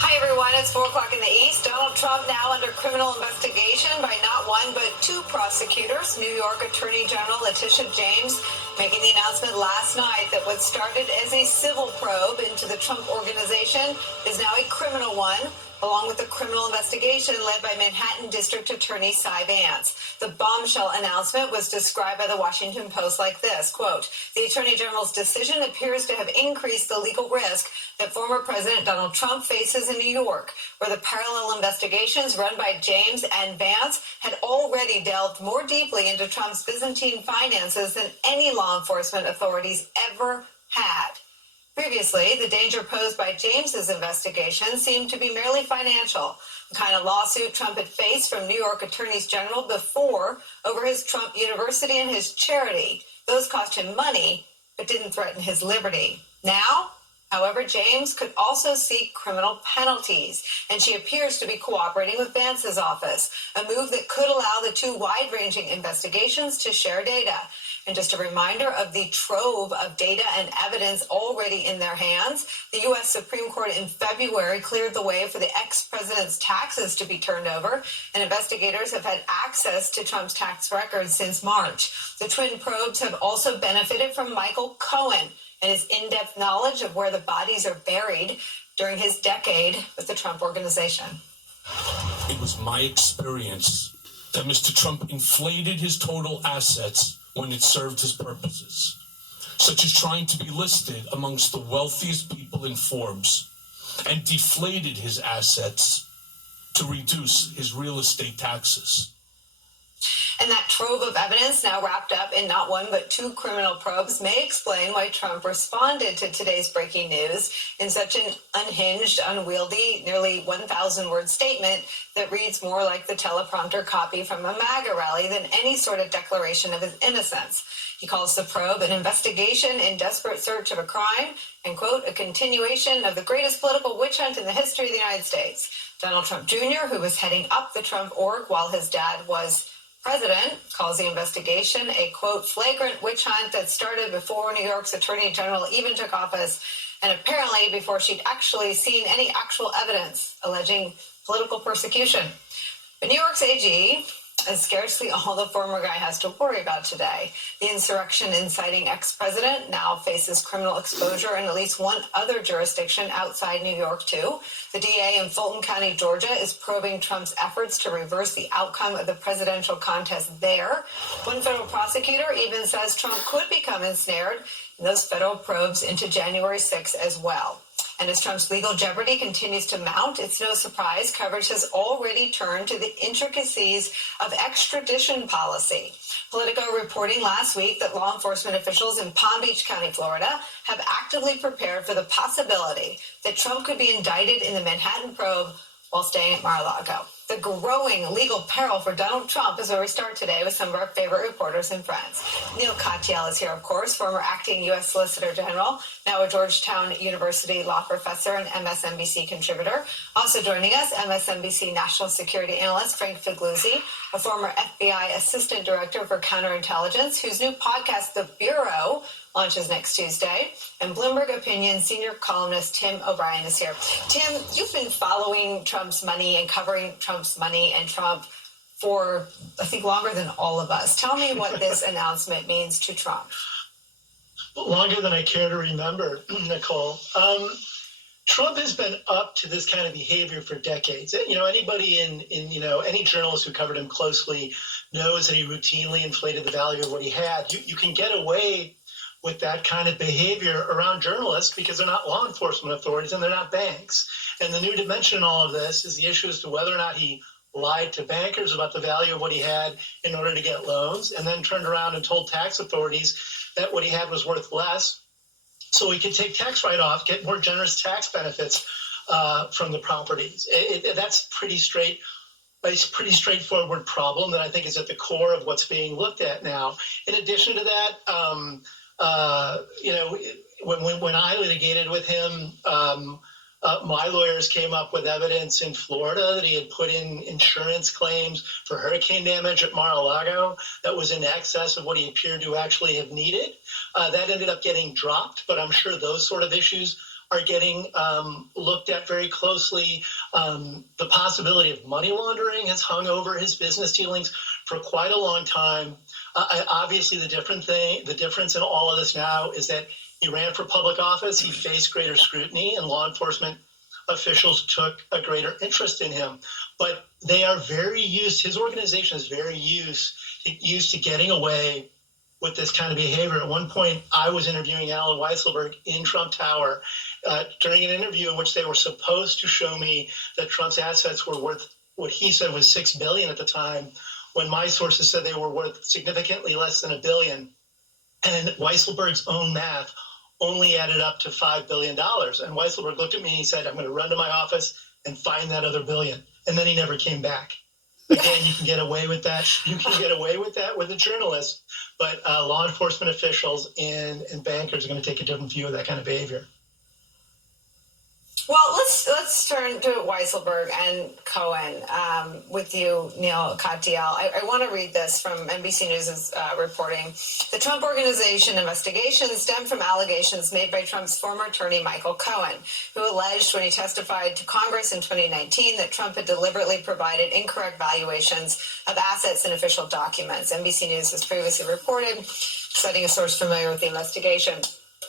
Hi, everyone. It's 4 o'clock in the East. Donald Trump now under criminal investigation by not one, but two prosecutors. New York Attorney General Letitia James making the announcement last night that what started as a civil probe into the Trump organization is now a criminal one, along with a criminal investigation led by Manhattan District Attorney Cy Vance. The bombshell announcement was described by the Washington Post like this, quote, the Attorney General's decision appears to have increased the legal risk that former President Donald Trump faces in New York, where the parallel investigations run by James and Vance had already delved more deeply into Trump's Byzantine finances than any law enforcement authorities ever had. Previously, the danger posed by James's investigation seemed to be merely financial, the kind of lawsuit Trump had faced from New York attorneys general before over his Trump University and his charity. Those cost him money, but didn't threaten his liberty. Now, however, James could also seek criminal penalties, and she appears to be cooperating with Vance's office, a move that could allow the two wide-ranging investigations to share data. And just a reminder of the trove of data and evidence already in their hands. The U.S. Supreme Court in February cleared the way for the ex-president's taxes to be turned over, and investigators have had access to Trump's tax records since March. The twin probes have also benefited from Michael Cohen and his in-depth knowledge of where the bodies are buried during his decade with the Trump Organization. It was my experience that Mr. Trump inflated his total assets when it served his purposes, such as trying to be listed amongst the wealthiest people in Forbes, and deflated his assets to reduce his real estate taxes. And that trove of evidence, now wrapped up in not one but two criminal probes, may explain why Trump responded to today's breaking news in such an unhinged, unwieldy, nearly 1,000-word statement that reads more like the teleprompter copy from a MAGA rally than any sort of declaration of his innocence. He calls the probe an investigation in desperate search of a crime and, quote, a continuation of the greatest political witch hunt in the history of the United States. Donald Trump Jr., who was heading up the Trump org while his dad was president, calls the investigation a, quote, flagrant witch hunt that started before New York's Attorney General even took office, and apparently before she'd actually seen any actual evidence alleging political persecution. But New York's AG is scarcely all the former guy has to worry about today. The insurrection inciting ex-president now faces criminal exposure in at least one other jurisdiction outside New York, too. The DA in Fulton County, Georgia, is probing Trump's efforts to reverse the outcome of the presidential contest there. One federal prosecutor even says Trump could become ensnared in those federal probes into January 6th as well. And as Trump's legal jeopardy continues to mount, it's no surprise coverage has already turned to the intricacies of extradition policy. Politico reporting last week that law enforcement officials in Palm Beach County, Florida, have actively prepared for the possibility that Trump could be indicted in the Manhattan probe while staying at Mar-a-Lago. The growing legal peril for Donald Trump is where we start today with some of our favorite reporters and friends. Neil Katyal is here, of course, former acting U.S. Solicitor General, now a Georgetown University law professor and MSNBC contributor. Also joining us, MSNBC national security analyst Frank Figliuzzi, a former FBI assistant director for counterintelligence, whose new podcast, The Bureau, launches next Tuesday. And Bloomberg Opinion senior columnist Tim O'Brien is here. Tim, you've been following Trump's money and covering Trump's money and Trump for, I think, longer than all of us. Tell me what this announcement means to Trump. Longer than I care to remember, Nicole. Trump has been up to this kind of behavior for decades. You know, anybody in any journalist who covered him closely knows that he routinely inflated the value of what he had. You can get away with that kind of behavior around journalists because they're not law enforcement authorities and they're not banks. And the new dimension in all of this is the issue as to whether or not he lied to bankers about the value of what he had in order to get loans, and then turned around and told tax authorities that what he had was worth less, so he could take tax write-off, get more generous tax benefits from the properties. That's it's a pretty straightforward problem that I think is at the core of what's being looked at now. In addition to that, when I litigated with him, my lawyers came up with evidence in Florida that he had put in insurance claims for hurricane damage at Mar-a-Lago that was in excess of what he appeared to actually have needed. That ended up getting dropped, but I'm sure those sort of issues are getting looked at very closely. The possibility of money laundering has hung over his business dealings for quite a long time. Obviously, the difference in all of this now is that he ran for public office. He faced greater scrutiny, and law enforcement officials took a greater interest in him. But they are very used. His organization is very used to getting away with this kind of behavior. At one point, I was interviewing Alan Weisselberg in Trump Tower during an interview in which they were supposed to show me that Trump's assets were worth what he said was $6 billion at the time, when my sources said they were worth significantly less than $1 billion. And Weisselberg's own math only added up to $5 billion. And Weisselberg looked at me and he said, I'm going to run to my office and find that other billion. And then he never came back. Again, you can get away with that. You can get away with that with a journalist, but law enforcement officials and bankers are going to take a different view of that kind of behavior. Well, let's turn to Weisselberg and Cohen with you, Neil Katyal. I want to read this from NBC News' reporting. The Trump Organization investigation stemmed from allegations made by Trump's former attorney, Michael Cohen, who alleged when he testified to Congress in 2019 that Trump had deliberately provided incorrect valuations of assets in official documents. NBC News has previously reported, citing a source familiar with the investigation.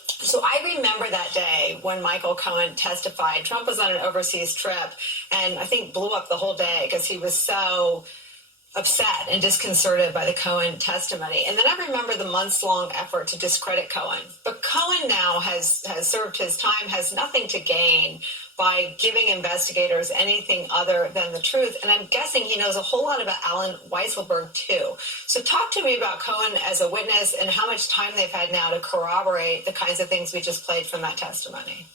So I remember that day when Michael Cohen testified. Trump was on an overseas trip and I think blew up the whole day because he was so upset and disconcerted by the Cohen testimony. And then I remember the months-long effort to discredit Cohen. But Cohen now has served his time, has nothing to gain by giving investigators anything other than the truth. And I'm guessing he knows a whole lot about Alan Weisselberg, too. So talk to me about Cohen as a witness and how much time they've had now to corroborate the kinds of things we just played from that testimony.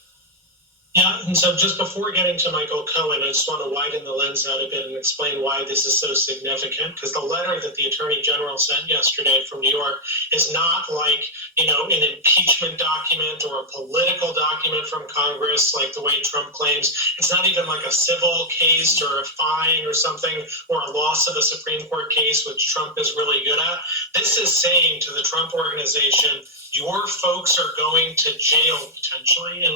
Yeah, and so just before getting to Michael Cohen, I just want to widen the lens out a bit and explain why this is so significant, because the letter that the Attorney General sent yesterday from New York is not like, an impeachment document or a political document from Congress, like the way Trump claims. It's not even like a civil case or a fine or something, or a loss of a Supreme Court case, which Trump is really good at. This is saying to the Trump Organization, your folks are going to jail potentially. And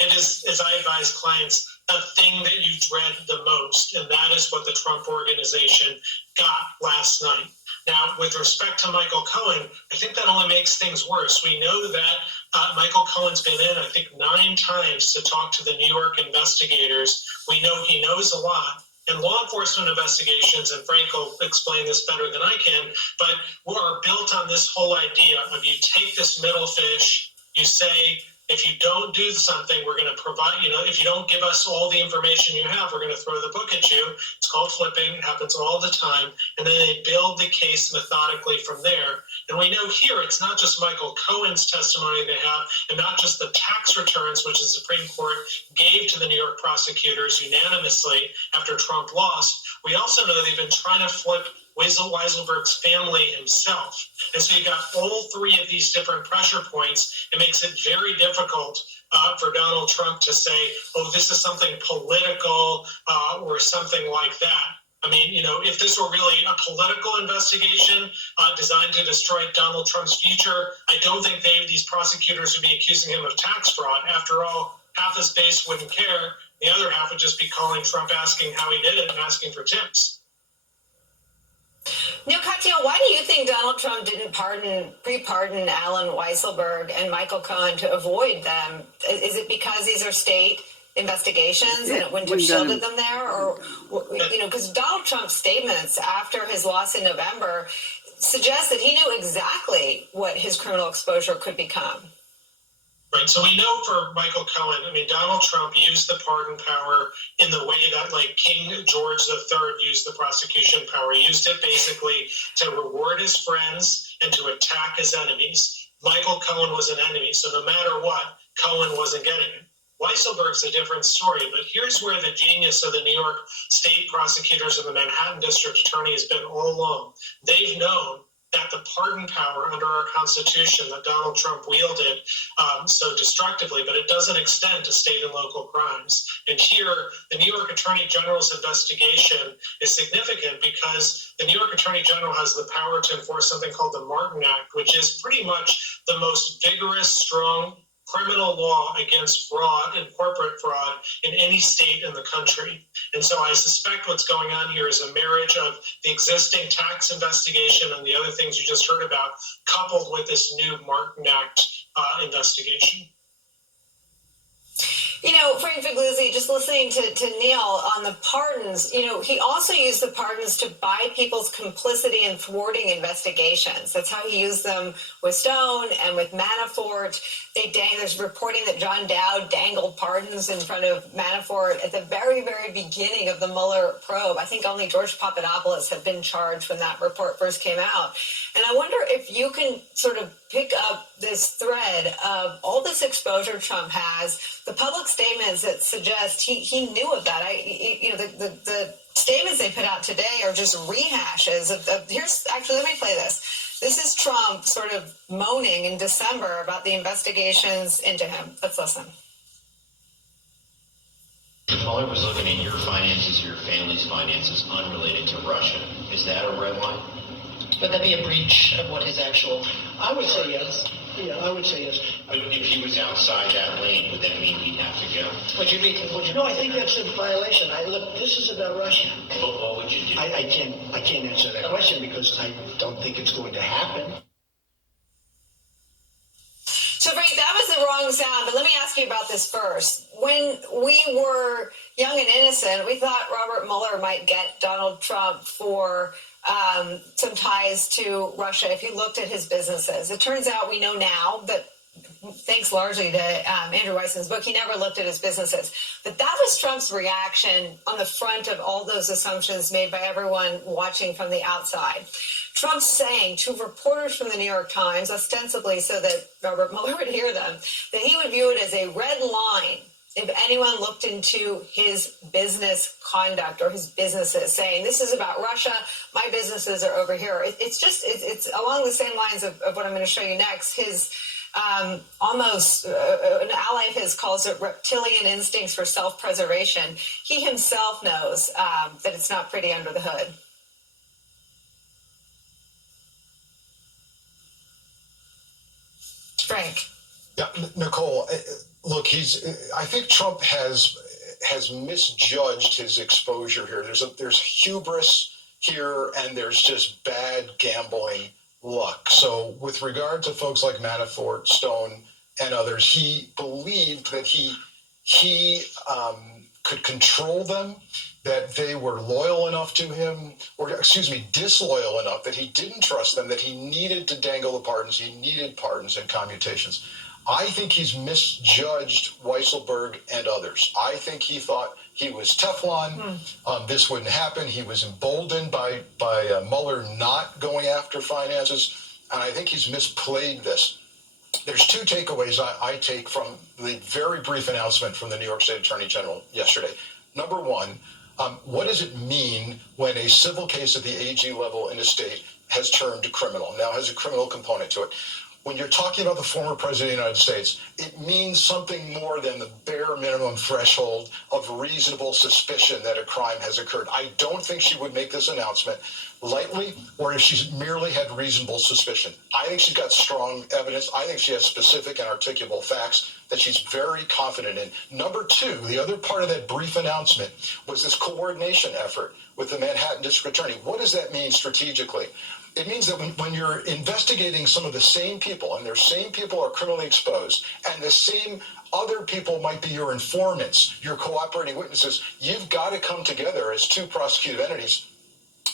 it is, as I advise clients, the thing that you dread the most. And that is what the Trump Organization got last night. Now, with respect to Michael Cohen, I think that only makes things worse. We know that Michael Cohen's been in, I think, 9 times to talk to the New York investigators. We know he knows a lot. And law enforcement investigations, and Frank will explain this better than I can, but we are built on this whole idea of you take this middle fish, you say, if you don't do something, we're going to provide, if you don't give us all the information you have, we're going to throw the book at you. It's called flipping. It happens all the time. And then they build the case methodically from there. And we know here it's not just Michael Cohen's testimony they have, and not just the tax returns, which the Supreme Court gave to the New York prosecutors unanimously after Trump lost. We also know they've been trying to flip Weisselberg's family himself. And so you got all 3 of these different pressure points. It makes it very difficult for Donald Trump to say, oh, this is something political or something like that. I mean, if this were really a political investigation designed to destroy Donald Trump's future, I don't think these prosecutors would be accusing him of tax fraud. After all, half his base wouldn't care. The other half would just be calling Trump, asking how he did it and asking for tips. Neil Katyal, why do you think Donald Trump didn't pre-pardon Alan Weisselberg and Michael Cohen to avoid them? Is it because these are state investigations and it wouldn't have shielded them there? Or, because Donald Trump's statements after his loss in November suggest that he knew exactly what his criminal exposure could become. Right. So we know for Michael Cohen, Donald Trump used the pardon power in the way that King George III used the prosecution power. He used it basically to reward his friends and to attack his enemies. Michael Cohen was an enemy, so no matter what, Cohen wasn't getting it. Weisselberg's a different story, but here's where the genius of the New York State prosecutors and the Manhattan District Attorney has been all along. They've known that the pardon power under our Constitution that Donald Trump wielded so destructively, but it doesn't extend to state and local crimes. And here, the New York Attorney General's investigation is significant because the New York Attorney General has the power to enforce something called the Martin Act, which is pretty much the most vigorous, strong criminal law against fraud and corporate fraud in any state in the country. And so I suspect what's going on here is a marriage of the existing tax investigation and the other things you just heard about, coupled with this new Martin Act investigation. You know, Frank Figliuzzi, just listening to Neil on the pardons, you know, he also used the pardons to buy people's complicity in thwarting investigations. That's how he used them with Stone and with Manafort. There's reporting that John Dowd dangled pardons in front of Manafort at the very, very beginning of the Mueller probe. I think only George Papadopoulos had been charged when that report first came out. And I wonder if you can sort of pick up this thread of all this exposure Trump has, the public statements that suggest he knew of that. The statements they put out today are just rehashes of here's actually, let me play this. This is Trump sort of moaning in December about the investigations into him. Let's listen. Mueller was looking at your finances, your family's finances, unrelated to Russia. Is that a red line? Would that be a breach of what his actual... I would say yes. Yeah, I would say yes. But if he was outside that lane, would that mean he'd have to go? Would you No, I think that's a violation. Look, this is about Russia. But what would you do? I can't answer that question because I don't think it's going to happen. So, Frank, that was the wrong sound, but let me ask you about this first. When we were young and innocent, we thought Robert Mueller might get Donald Trump for some ties to Russia if he looked at his businesses. It turns out we know now that, thanks largely to Andrew Weissman's book, he never looked at his businesses. But that was Trump's reaction on the front of all those assumptions made by everyone watching from the outside. Trump saying to reporters from the New York Times, ostensibly so that Robert Mueller would hear them, that he would view it as a red line if anyone looked into his business conduct or his businesses, saying this is about Russia, my businesses are over here. It's along the same lines of what I'm going to show you next. His almost an ally of his calls it reptilian instincts for self-preservation. He himself knows that it's not pretty under the hood. Frank. Yeah, Nicole, look, I think Trump has misjudged his exposure here. There's hubris here, and there's just bad gambling luck. So with regard to folks like Manafort, Stone, and others, he believed that he could control them, that they were loyal enough to him, or disloyal enough that he didn't trust them, that he needed to dangle the pardons. He needed pardons and commutations. I think he's misjudged Weisselberg and others. I think he thought he was Teflon. This wouldn't happen. He was emboldened by Mueller not going after finances, and I think he's misplayed this. There's two takeaways I take from the very brief announcement from the New York State Attorney General yesterday. Number one, what does it mean when a civil case at the AG level in a state has turned criminal, now has a criminal component to it? When you're talking about the former president of the United States, it means something more than the bare minimum threshold of reasonable suspicion that a crime has occurred. I don't think she would make this announcement lightly, or if she merely had reasonable suspicion. I think she's got strong evidence. I think she has specific and articulable facts that she's very confident in. Number two, the other part of that brief announcement was this coordination effort with the Manhattan District Attorney. What does that mean strategically? It means that when you're investigating some of the same people, and their same people are criminally exposed, and the same other people might be your informants, your cooperating witnesses, you've got to come together as two prosecutive entities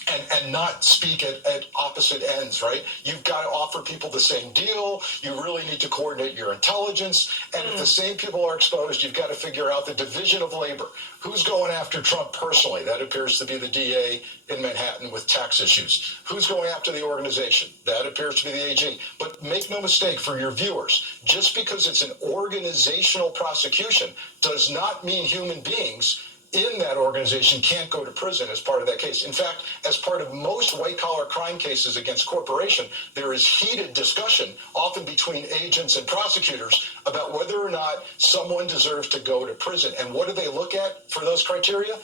and not speak at opposite ends, right? You've got to offer people the same deal. You really need to coordinate your intelligence. And if the same people are exposed, you've got to figure out the division of labor. Who's going after Trump personally? That appears to be the DA in Manhattan with tax issues. Who's going after the organization? That appears to be the AG. But make no mistake for your viewers, just because it's an organizational prosecution does not mean human beings in that organization can't go to prison as part of that case. In fact, as part of most white-collar crime cases against corporation, there is heated discussion, often between agents and prosecutors, about whether or not someone deserves to go to prison. And what do they look at for those criteria?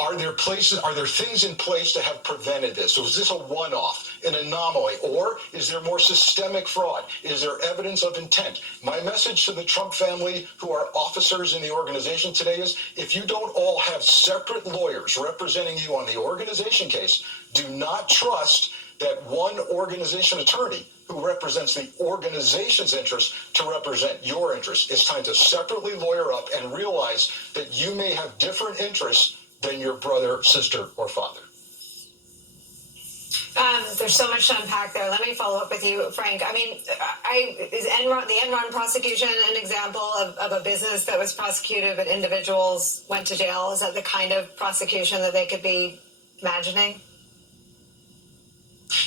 Are there things in place to have prevented this? Was this a one-off, an anomaly, or is there more systemic fraud? Is there evidence of intent? My message to the Trump family who are officers in the organization today is, if you don't all have separate lawyers representing you on the organization case, do not trust that one organization attorney who represents the organization's interest to represent your interests. It's time to separately lawyer up and realize that you may have different interests than your brother, sister, or father. There's so much to unpack there. Let me follow up with you, Frank. I mean, is the Enron prosecution an example of a business that was prosecuted but individuals went to jail? Is that the kind of prosecution that they could be imagining?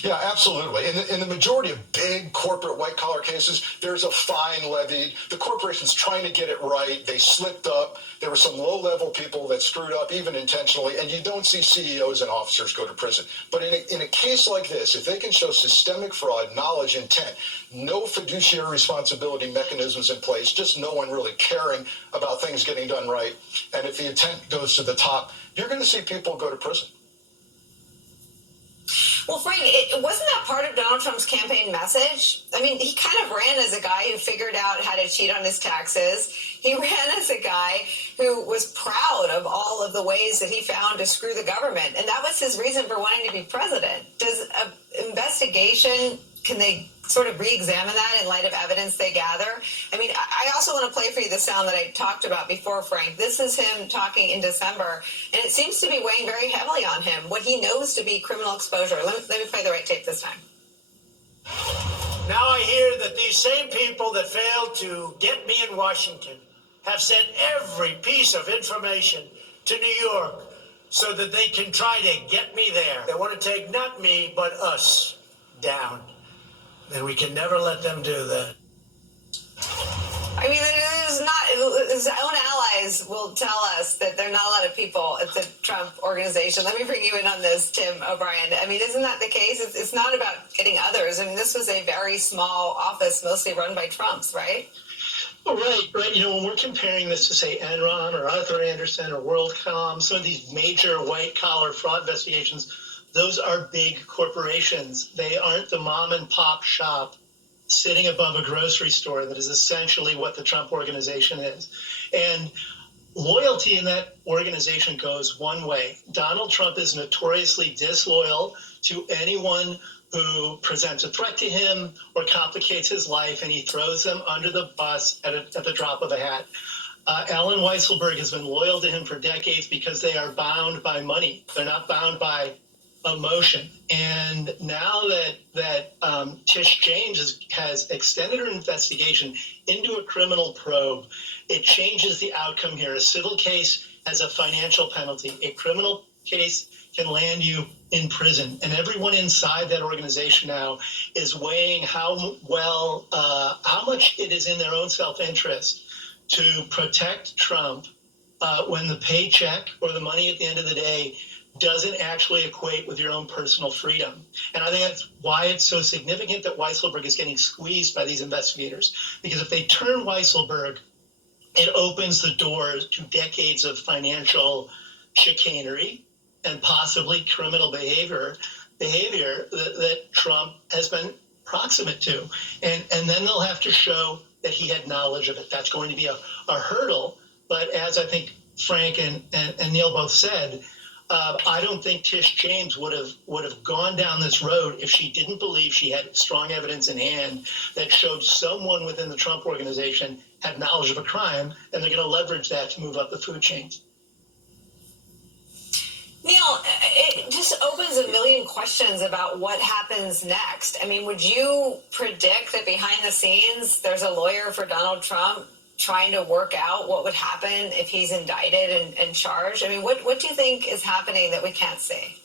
Yeah, absolutely. In the majority of big corporate white-collar cases, there's a fine levied. The corporation's trying to get it right. They slipped up. There were some low-level people that screwed up, even intentionally, and you don't see CEOs and officers go to prison. But in a case like this, if they can show systemic fraud, knowledge, intent, no fiduciary responsibility mechanisms in place, just no one really caring about things getting done right, and if the intent goes to the top, you're going to see people go to prison. Well, Frank, wasn't that part of Donald Trump's campaign message? I mean, he kind of ran as a guy who figured out how to cheat on his taxes. He ran as a guy who was proud of all of the ways that he found to screw the government. And that was his reason for wanting to be president. Does an investigation, can they sort of re-examine that in light of evidence they gather? I mean, I also want to play for you the sound that I talked about before, Frank. This is him talking in December, and it seems to be weighing very heavily on him, what he knows to be criminal exposure. Let me play the right tape this time. Now I hear that these same people that failed to get me in Washington have sent every piece of information to New York so that they can try to get me there. They want to take not me, but us down. And we can never let them do that. I mean, there's not, his own allies will tell us that there are not a lot of people at the Trump organization. Let me bring you in on this, Tim O'Brien. I mean, isn't that the case? It's not about getting others. I mean, this was a very small office, mostly run by Trumps, right? Right. You know, when we're comparing this to, say, Enron or Arthur Andersen or WorldCom, some of these major white-collar fraud investigations, those are big corporations. They aren't the mom and pop shop sitting above a grocery store that is essentially what the Trump organization is. And loyalty in that organization goes one way. Donald Trump is notoriously disloyal to anyone who presents a threat to him or complicates his life, and he throws them under the bus at the drop of a hat. Alan Weisselberg has been loyal to him for decades because they are bound by money. They're not bound by emotion. And now that Tish James has extended her investigation into a criminal probe, it changes the outcome here. A civil case has a financial penalty. A criminal case can land you in prison. And everyone inside that organization now is weighing how much it is in their own self-interest to protect Trump when the paycheck or the money at the end of the day doesn't actually equate with your own personal freedom. And I think that's why it's so significant that Weisselberg is getting squeezed by these investigators. Because if they turn Weisselberg, it opens the door to decades of financial chicanery and possibly criminal behavior that Trump has been proximate to. And then they'll have to show that he had knowledge of it. That's going to be a hurdle. But as I think Frank and Neil both said, I don't think Tish James would have gone down this road if she didn't believe she had strong evidence in hand that showed someone within the Trump organization had knowledge of a crime, and they're going to leverage that to move up the food chains. Neil, it just opens a million questions about what happens next. I mean, would you predict that behind the scenes there's a lawyer for Donald Trump trying to work out what would happen if he's indicted and charged? I mean, what do you think is happening that we can't see?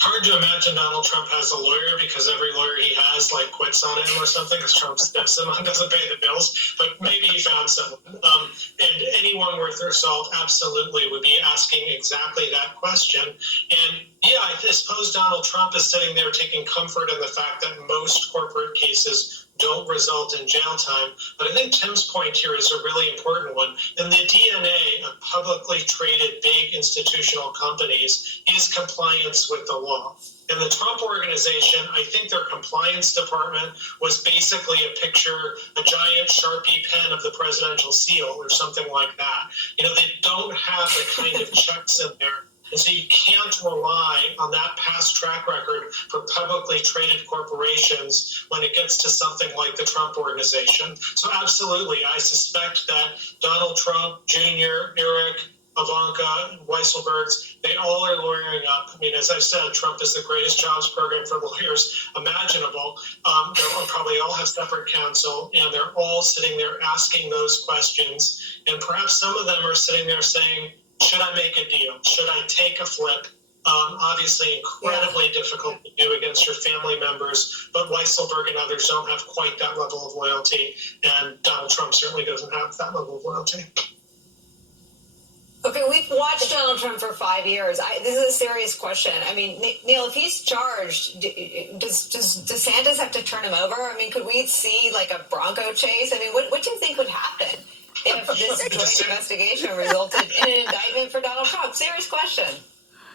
Hard to imagine Donald Trump has a lawyer because every lawyer he has quits on him or something because Trump stiffs him and doesn't pay the bills. But maybe he found someone. And anyone worth their salt absolutely would be asking exactly that question. And yeah, I suppose Donald Trump is sitting there taking comfort in the fact that most corporate cases don't result in jail time. But I think Tim's point here is a really important one. And the DNA of publicly traded big institutional companies is compliance with the law. And the Trump Organization, I think their compliance department was basically a picture, a giant Sharpie pen of the presidential seal or something like that. You know, they don't have the kind of checks in there. And so you can't rely on that past track record for publicly traded corporations when it gets to something like the Trump Organization. So absolutely, I suspect that Donald Trump Jr., Eric, Ivanka, Weisselbergs, they all are lawyering up. I mean, as I've said, Trump is the greatest jobs program for lawyers imaginable. They'll probably all have separate counsel, and they're all sitting there asking those questions. And perhaps some of them are sitting there saying, should I make a deal? Should I take a flip? Obviously incredibly difficult to do against your family members, but Weisselberg and others don't have quite that level of loyalty, and Donald Trump certainly doesn't have that level of loyalty. Okay, we've watched Donald Trump for 5 years. This is a serious question. I mean, Neil, if he's charged, does DeSantis have to turn him over? I mean, could we see like a Bronco chase? I mean, what do you think would happen if this joint investigation resulted in an indictment for Donald Trump? Serious question.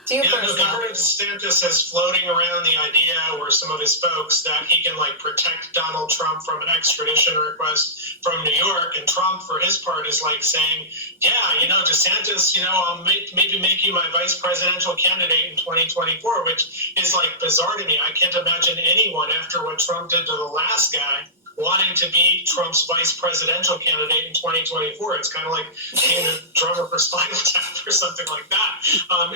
To you first, Governor DeSantis is floating around the idea, or some of his folks, that he can like protect Donald Trump from an extradition request from New York. And Trump, for his part, is like saying, yeah, you know, DeSantis, you know, I'll maybe make you my vice presidential candidate in 2024, which is like bizarre to me. I can't imagine anyone, after what Trump did to the last guy, wanting to be Trump's vice presidential candidate in 2024. It's kind of like being a drummer for Spinal Tap or something like that,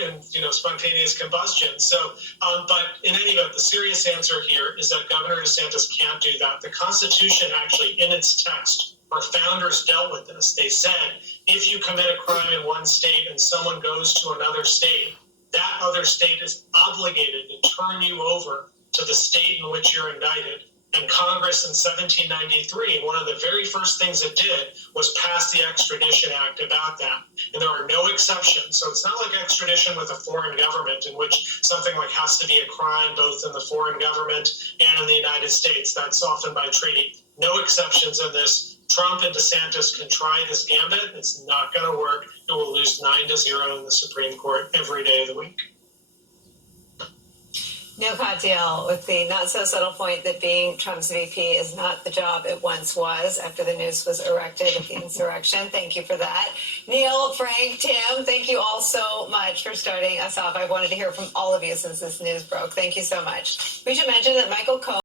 and, you know, spontaneous combustion. So, but in any event, the serious answer here is that Governor DeSantis can't do that. The Constitution actually, in its text, our founders dealt with this. They said, if you commit a crime in one state and someone goes to another state, that other state is obligated to turn you over to the state in which you're indicted. And Congress in 1793, one of the very first things it did was pass the Extradition Act about that. And there are no exceptions. So it's not like extradition with a foreign government, in which something like has to be a crime both in the foreign government and in the United States. That's often by treaty. No exceptions in this. Trump and DeSantis can try this gambit. It's not going to work. It will lose 9-0 in the Supreme Court every day of the week. Neil Katyal with the not so subtle point that being Trump's VP is not the job it once was after the noose was erected at the insurrection. Thank you for that. Neil, Frank, Tim, thank you all so much for starting us off. I wanted to hear from all of you since this news broke. Thank you so much. We should mention that Michael Cohen